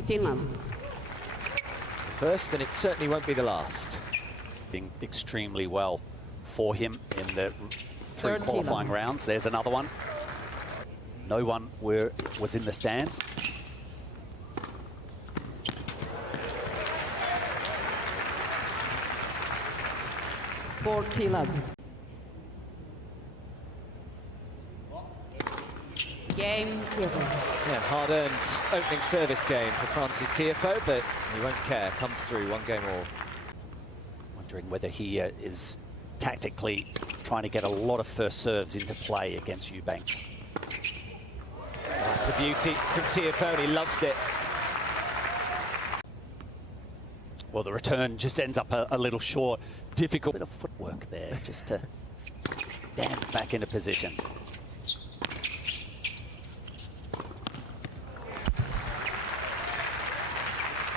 15 love. First, and it certainly won't be the last. Doing extremely well for him in the three qualifying rounds. There's another one. No one was in the stands. Love. Game, Tiafoe. Yeah, hard-earned opening service game for Francis Tiafoe, but he won't care. Comes through, one game all. Wondering whether he is tactically trying to get a lot of first serves into play against Eubanks. That's a beauty from Tiafoe, he loved it. Well, the return just ends up a little short. Difficult bit of footwork there just to dance back into position.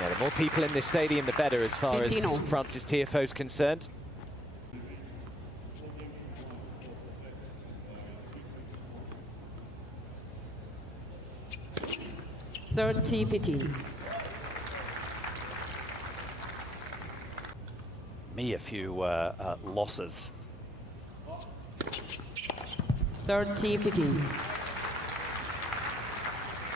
Yeah, the more people in this stadium, the better as far as Francis Tiafoe is concerned. $30-15. Me a few losses. 30-15.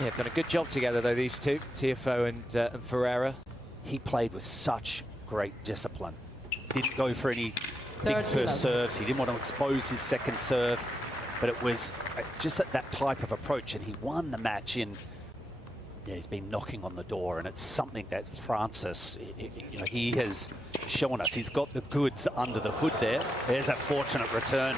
Yeah, they've done a good job together though, these two, Tiafoe and Ferreira. He played with such great discipline. Didn't go for any big first serves. He didn't want to expose his second serve, but it was just that type of approach, and he won the match in. Yeah, he's been knocking on the door, and it's something that Francis, you know, he has shown us. He's got the goods under the hood there. There's a fortunate return.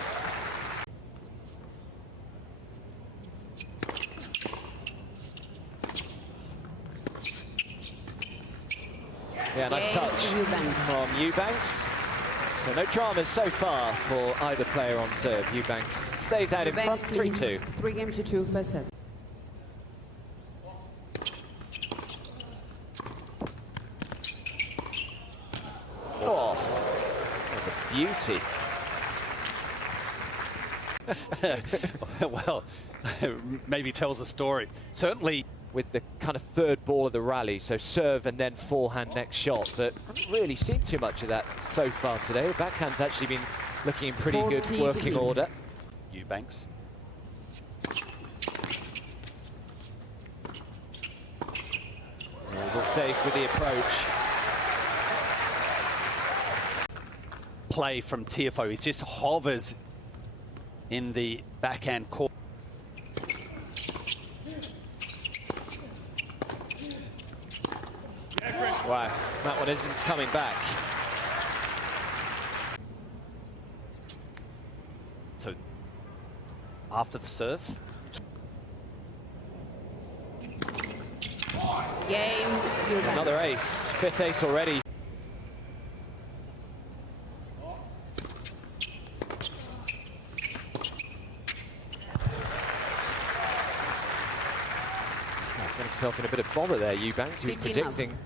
Yeah, nice touch from Eubanks. So no dramas so far for either player on serve. Eubanks stays out in front, 3-2. 3-2 first set. Oh, that was a beauty. Well, maybe tells a story. Certainly. With the kind of third ball of the rally, so serve and then forehand next shot, but haven't really seen too much of that so far today. The backhand's actually been looking in pretty good working order. Eubanks. Well safe with the approach. Play from Tiafoe. He just hovers in the backhand court. Wow, that one isn't coming back. So, after the serve. Game, another ace, fifth ace already. Got himself in a bit of bother there, Eubanks. He was predicting.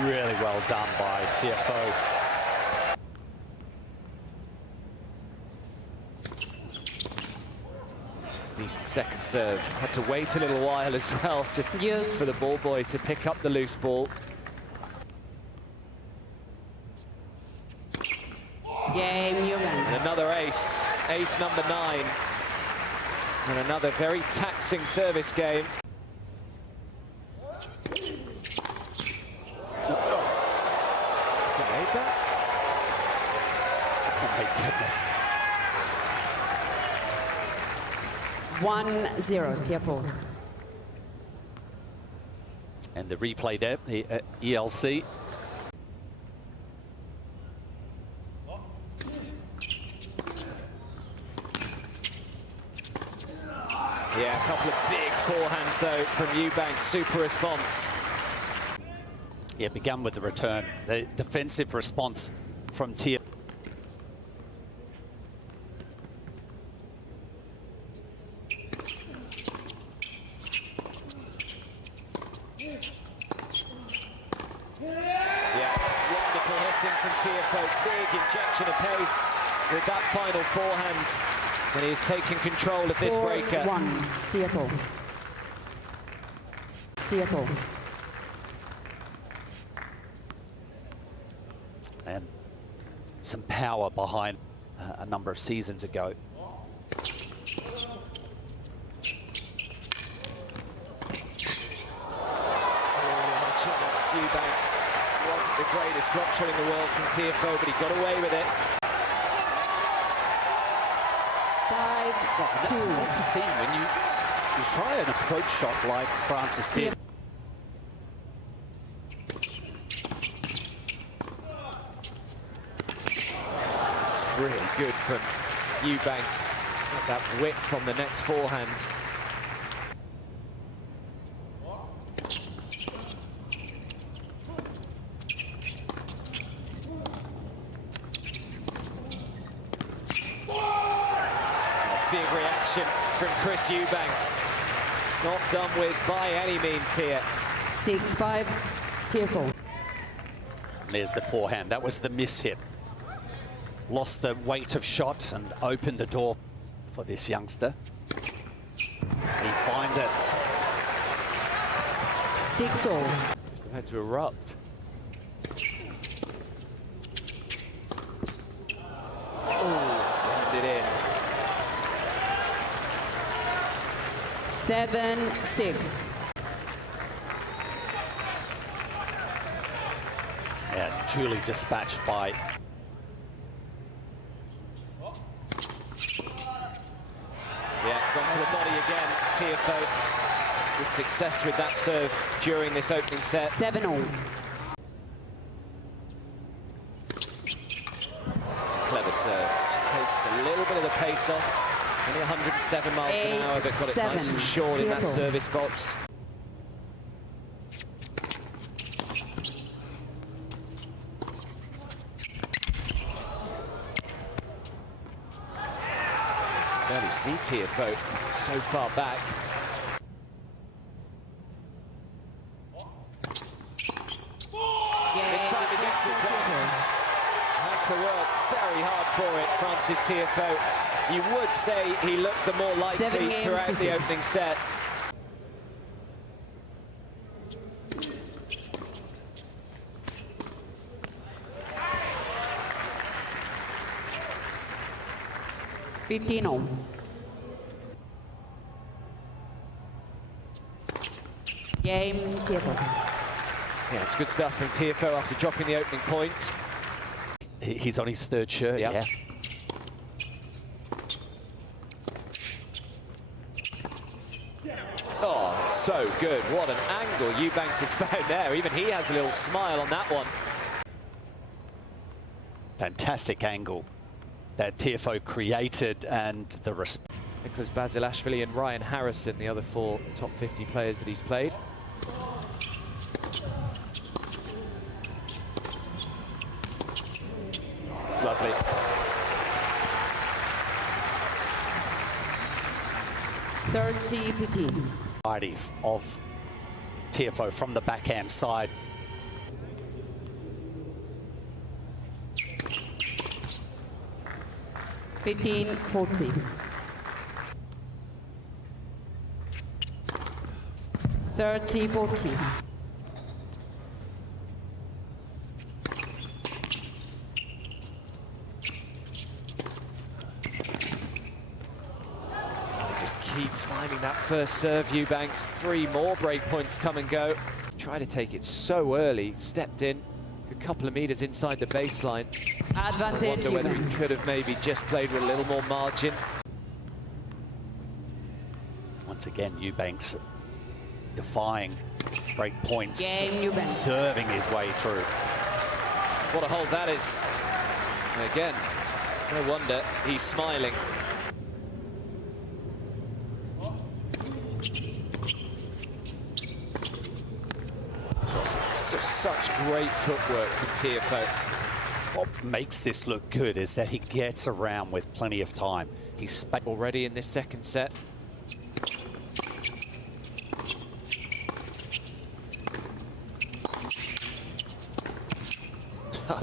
Really well done by Tiafoe. Decent second serve. Had to wait a little while as well, just for the ball boy to pick up the loose ball. Game, and another ace, ace number 9. And another very taxing service game. Oh my goodness. 1-0, Tiafoe. And the replay there, the ELC. Yeah, a couple of big forehands though from Eubanks. Super response. Yeah, begun with the return. The defensive response from Tiafoe. big injection of pace with that final forehand. And he's taken control of this breaker. 4-1, Tiafoe. Tiafoe. And some power behind a number of seasons ago. Eubanks wasn't the greatest drop shot in the world from Tiafoe, but he got away with it. 5-2. That's the thing, when you try an approach shot like Francis did. It's really good from Eubanks. That whip from the next forehand. Big reaction from Chris Eubanks. Not done with by any means here. 6-5, Tiafoe. There's the forehand. That was the miss hit. Lost the weight of shot and opened the door for this youngster. He finds it. 6-0. Had to erupt. Oh, landed in. 7-6. Yeah, duly dispatched by. Yeah, gone to the body again. Tiafoe with success with that serve during this opening set. 7-0. It's a clever serve. Just takes a little bit of the pace off. Only 107 miles an hour, but got it nice and short in that Tiafoe. service box. Barely see Tiafoe so far back. This time he gets it done. Had to work very hard for it, Francis Tiafoe. You would say he looked the more likely throughout the opening set. Fifteen-0. Game, Tiafoe. Yeah, it's good stuff from Tiafoe after dropping the opening point. He's on his third shirt, Yep. yeah. Oh, so good. What an angle Eubanks has found there. Even he has a little smile on that one. Fantastic angle that Tiafoe created, and the response. Nicholas Basilashvili and Ryan Harrison, the other 4 top 50 players that he's played. It's lovely. $30-15. Variety of Tiafoe from the backhand side. 15-14. 30-14. Just keeps finding that first serve, Eubanks. 3 more break points come and go. Tried to take it so early, stepped in, a couple of meters inside the baseline. I Advantage, wonder whether he Eubanks. could have maybe just played with a little more margin. Once again, Eubanks defying break points, Game, Eubanks. serving his way through. What a hold that is. And again, no wonder he's smiling. So, such great footwork from Tiafoe. What makes this look good is that he gets around with plenty of time. He's Already in this second set.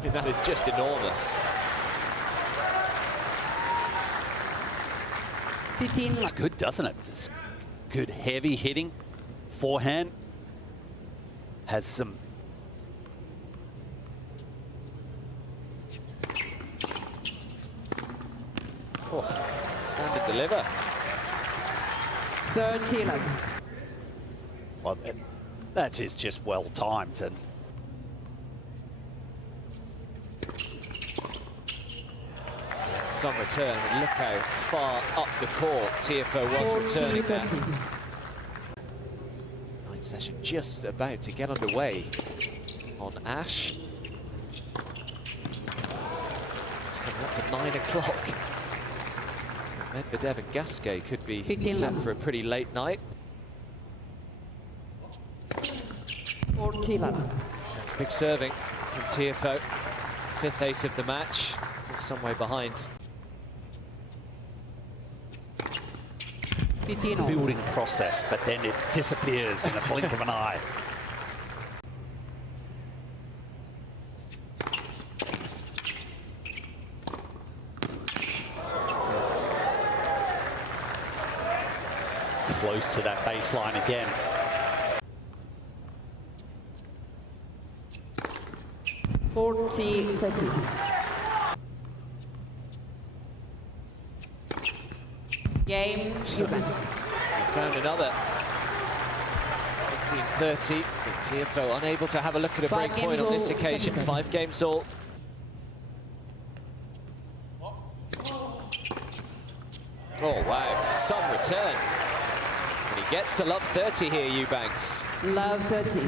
I mean, that is just enormous. 15 It's good, doesn't it? It's good, heavy hitting. Forehand. Has some... Oh, stand and deliver. 30-11. Well, that is just well timed. And Some return. Look how far up the court Tiafoe was returning that. 40-30. Ninth session just about to get underway on Ash. It's coming up to 9 o'clock. Medvedev and Gasquet could be 15 set love. for a pretty late night. 40-11. That's big serving from Tiafoe. 5th ace of the match. Still some way behind. 15-0. building process, but then it disappears in the blink of an eye. Close to that baseline again. Game, Eubanks. He's found another. 15-30. Tiafoe unable to have a look at a break 5 games point on this all, occasion. 7-7. 5 games all. Oh, wow. Some return. And he gets to love 30 here, Eubanks. Love 30.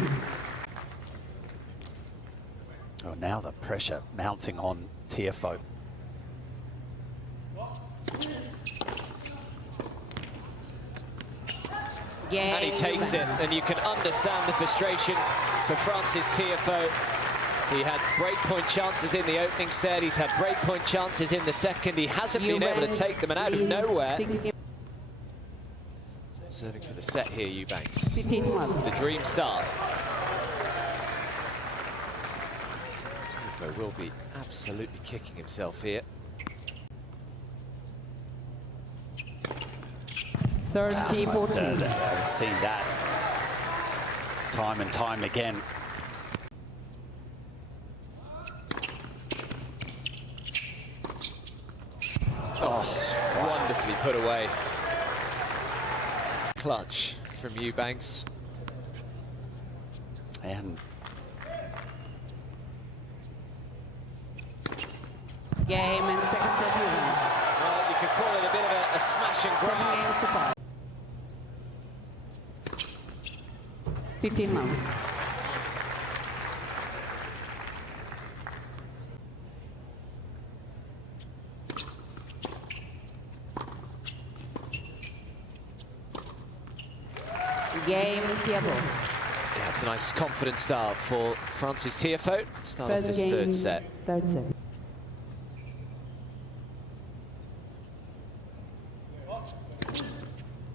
Oh, now the pressure mounting on Tiafoe. Game, And he takes it, Eubanks. and you can understand the frustration for Francis Tiafoe. He had breakpoint chances in the opening set. He's had breakpoint chances in the second. He hasn't been able to Eubanks take them, and out of leads nowhere. 6 games. Serving for the set here, Eubanks. 15-1. The dream start. Tiafoe will be absolutely kicking himself here. 30-14. I've seen that time and time again. Oh, wonderfully put away. Clutch from Eubanks. And Game and second set, Eubanks. Well, you could call it a bit of a smash and 7 grab. games to 5. 15-1. Game, Tiafoe. Yeah, it's a nice confident start for Francis Tiafoe. Start off First this game, third set. third set.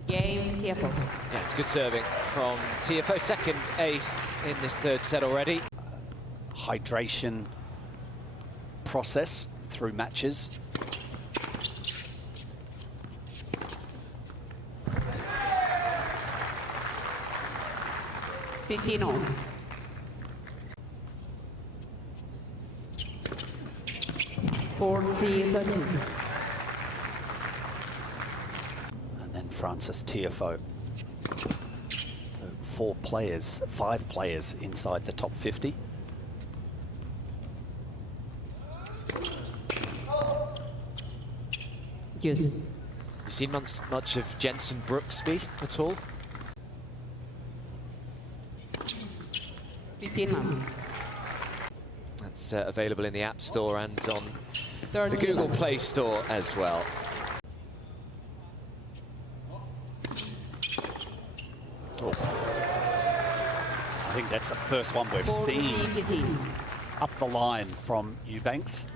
Game, Tiafoe. Yeah, it's good serving from Tiafoe. Second ace in this third set already. hydration process through matches. Fifteen-on. $40-13. And then Francis Tiafoe. So 5 players inside the top 50. Yes. Have you seen much of Jensen Brooksby at all? 15-on. That's available in the App Store and on the 30-on. Google Play Store as well. Oh. I think that's the first one we've seen 40-15. up the line from Eubanks.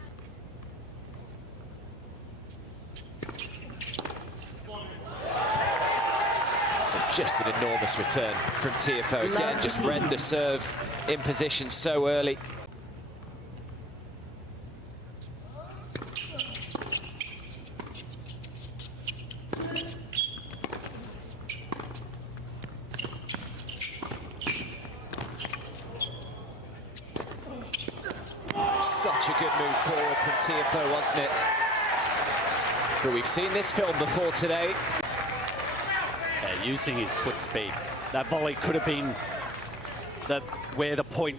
So just an enormous return from Tiafoe. Again, just read the serve in position so early. a good move forward from Tiafoe, wasn't it? But we've seen this film before today. Yeah, using his foot speed. That volley could have been where the point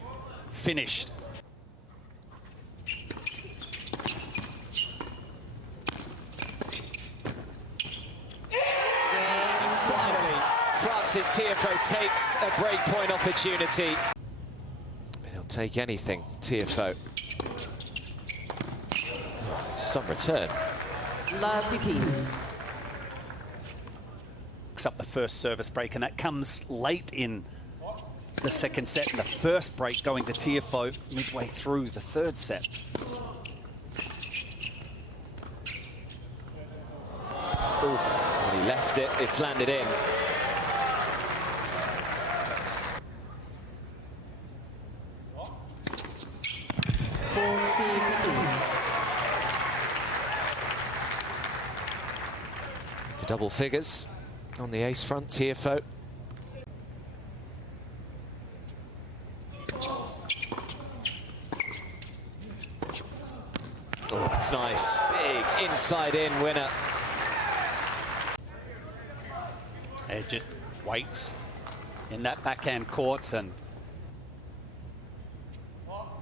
finished. And finally, Francis Tiafoe takes a breakpoint opportunity. He'll take anything, Tiafoe. Some return. Love 15. Picks up the first service break, and that comes late in the second set. And the first break going to Tiafoe midway through the third set. Ooh, when he left it, it's landed in. To double figures on the ace front, Tiafoe. Oh, that's nice. Big inside-in winner. It just waits in that backhand court, and oh,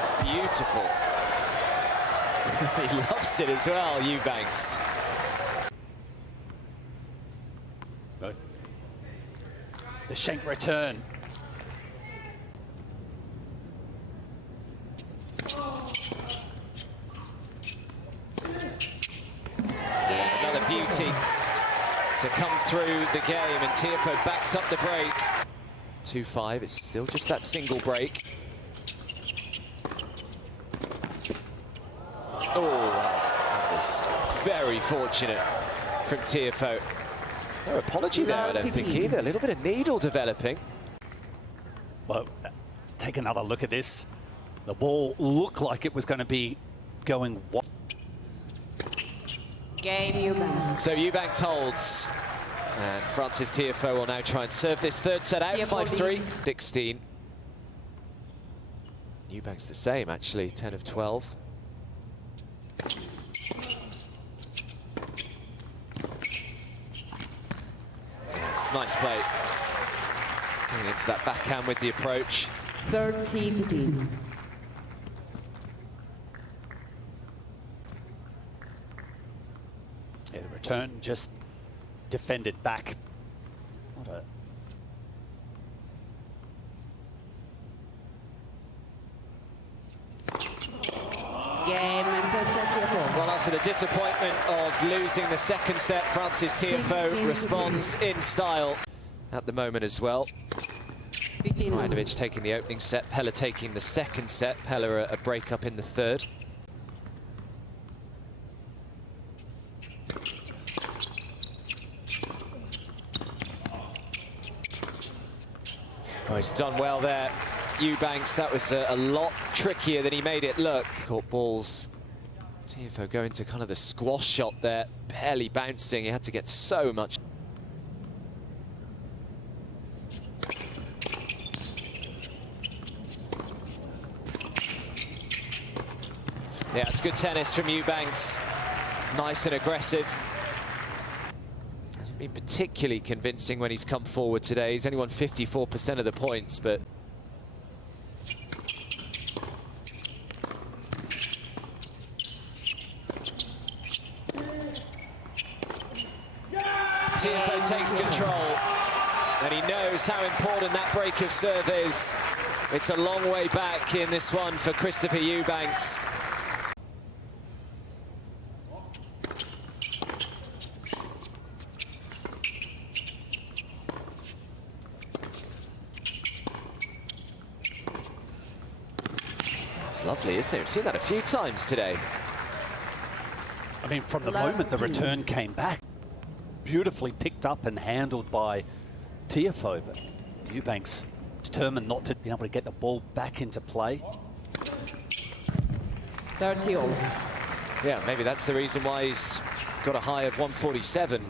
it's beautiful. He loves it as well, Eubanks. Good. The shank return. Another beauty to come through the game, and Tiafoe backs up the break. 2-5, it's still just that single break. Oh, that was very fortunate from Tiafoe. No apology there, I don't think either. A little bit of needle developing. Well, take another look at this. The ball looked like it was going to be going wide. Game Eubanks. So Eubanks holds. And Francis Tiafoe will now try and serve this third set out. 5-3, 16. Eubanks the same, actually, 10 of 12. It's nice play. Going into that backhand with the approach. 30-15. Yeah, the return just defended back. What a... Game and third set Tiafoe. Well, after the disappointment of losing the second set, Francis Tiafoe responds in style at the moment as well. 15. Ivanovic taking the opening set, Pella taking the second set. Pella a break-up in the third. Oh, he's done well there. Eubanks, that was a lot trickier than he made it look. Caught balls. Tiafoe going to kind of the squash shot there, barely bouncing. He had to get so much. Yeah, it's good tennis from Eubanks. Nice and aggressive. Hasn't been particularly convincing when he's come forward today. He's only won 54% of the points, but Tiafoe takes control, and he knows how important that break of serve is. It's a long way back in this one for Christopher Eubanks. It's lovely, isn't it? We've seen that a few times today. I mean, from the moment the return came back, beautifully picked up and handled by Tiafoe, but Eubanks determined not to be able to get the ball back into play. 30-all. Yeah, maybe that's the reason why he's got a high of 147.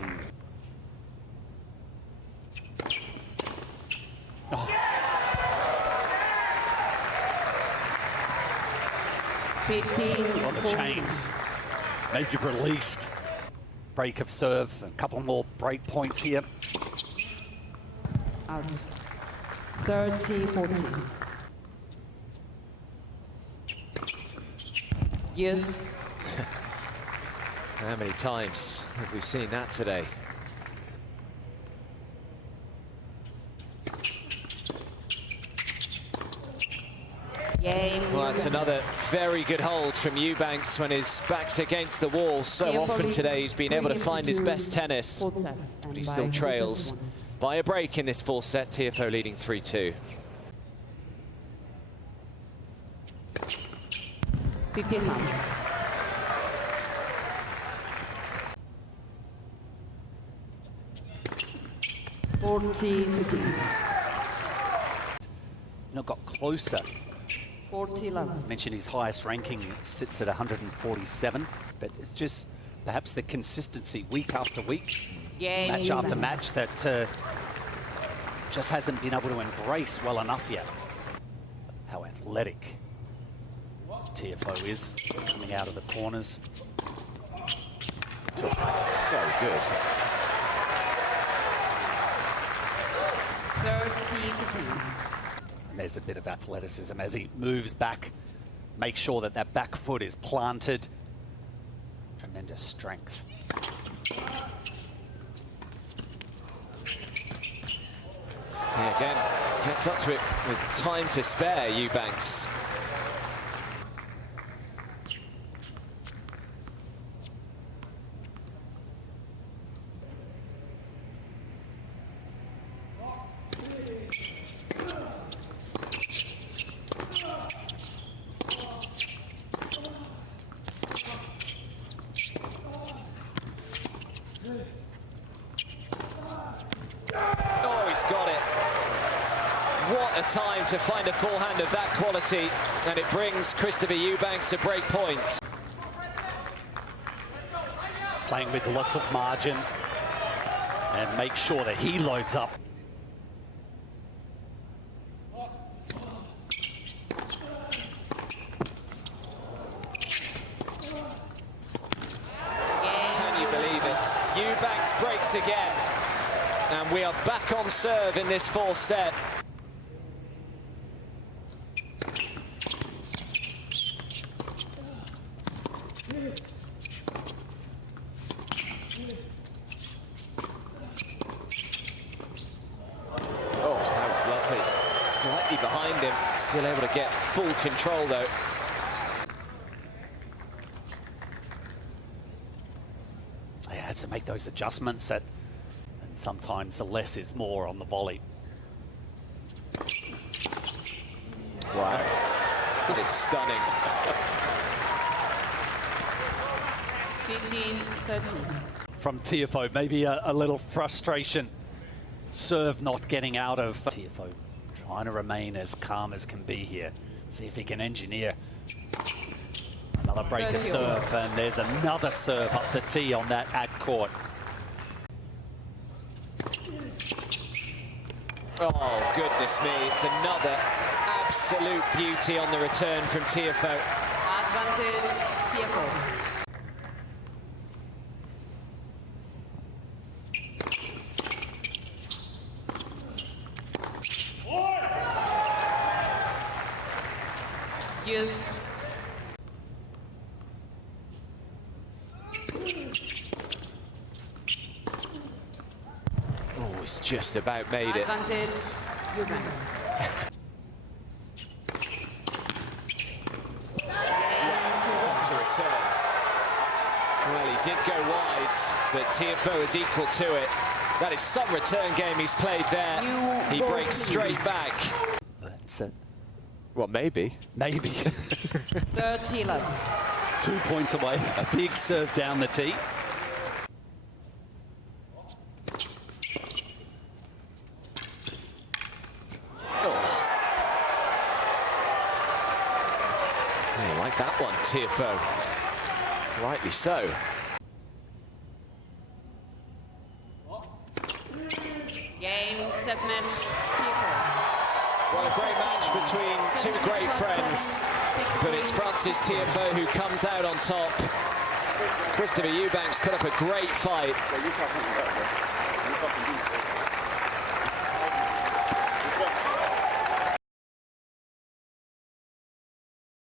Oh. 15. On the 14. chains. Maybe released. Break of serve. A couple more break points here. Out. 30-14. Yes. How many times have we seen that today? Game. Well, that's another very good hold from Eubanks when his back's against the wall. So often today he's been able to find his best tennis, but he still trails by a break in this full set. Tiafoe leading 3-2. 15-9. Got closer. 40-11. Mentioned his highest ranking sits at 147, but it's just perhaps the consistency week after week, Game. match after match that just hasn't been able to embrace well enough yet. How athletic Tiafoe is coming out of the corners. So good. 30-15. And there's a bit of athleticism as he moves back, make sure that that back foot is planted. Tremendous strength. Yeah, again, gets up to it with time to spare, Eubanks. Oh, he's got it. What a time to find a forehand of that quality, and it brings Christopher Eubanks to break points. Playing with lots of margin and make sure that he loads up. Can you believe it? Eubanks breaks again, and we are back on serve in this fourth set. Oh, that was lovely. Slightly behind him, still able to get full control though. He had to make those adjustments, and sometimes the less is more on the volley. Wow, that is stunning. 15-13. From Tiafoe, maybe a little frustration. Serve not getting out of Tiafoe, trying to remain as calm as can be here. See if he can engineer another break of serve, and there's another serve up the tee on that ad court. Oh, goodness me, it's another absolute beauty on the return from Tiafoe. Advantage, Tiafoe. Yes. Oh, he's just about made it. Advantage, Eubanks. To return. Well, he did go wide, but Tiafoe is equal to it. That is some return game he's played there. He breaks straight back. That's it. Well, maybe. Maybe. 30-11. 2 points away, a big serve down the tee. I like that one, Tiafoe. Rightly so. Game, set, match, Tiafoe. Well, a great match between two great friends, but it's France's Tiafoe who comes out on top. Christopher Eubanks put up a great fight.